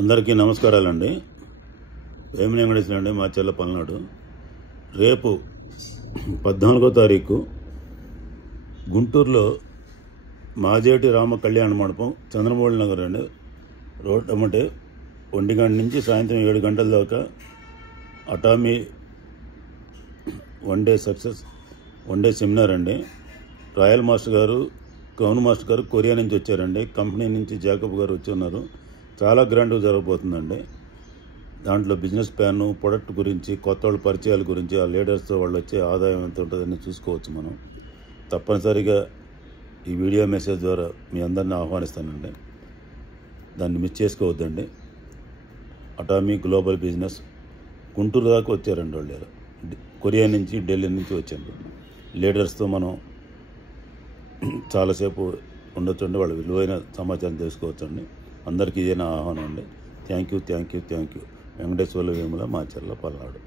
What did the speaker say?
అందరికీ నమస్కారాలండి. వేమిని వెంకటేశ్వర అండి, మాచర్ల పల్నాడు. రేపు 14వ తారీఖు గుంటూరులో మాజేటి రామ కళ్యాణ మండపం, చంద్రమౌళి నగర్ అండి, రోడ్ అమ్మటే 1 గంట నుంచి సాయంత్రం 7 గంటల దాకా అటామీ వన్ డే సెమినార్ అండి. రాయల్ మాస్టర్ గారు, కౌన్ మాస్టర్ గారు కొరియా నుంచి వచ్చారండి. కంపెనీ నుంచి జాకబ్ గారు వచ్చి ఉన్నారు. చాలా గ్రాండ్గా జరగబోతుందండి. దాంట్లో బిజినెస్ ప్లాన్, ప్రొడక్ట్ గురించి, కొత్త వాళ్ళ పరిచయాల గురించి, ఆ లీడర్స్తో వాళ్ళు వచ్చే ఆదాయం ఎంత ఉంటుందని చూసుకోవచ్చు. మనం తప్పనిసరిగా ఈ వీడియో మెసేజ్ ద్వారా మీ అందరిని ఆహ్వానిస్తానండి. దాన్ని మిస్ చేసుకోవద్దండి. అటామీ గ్లోబల్ బిజినెస్ గుంటూరు దాకా వచ్చారండి వాళ్ళు. కొరియా నుంచి, ఢిల్లీ నుంచి వచ్చారు. లీడర్స్తో మనం చాలాసేపు ఉండొచ్చండి. వాళ్ళ విలువైన సమాచారం తెలుసుకోవచ్చండి. అందరికీ ఇదే నా ఆహ్వానం అండి. Thank you. వెంకటేశ్వర్ల వేముల, మాచర్ల, పల్నాడు.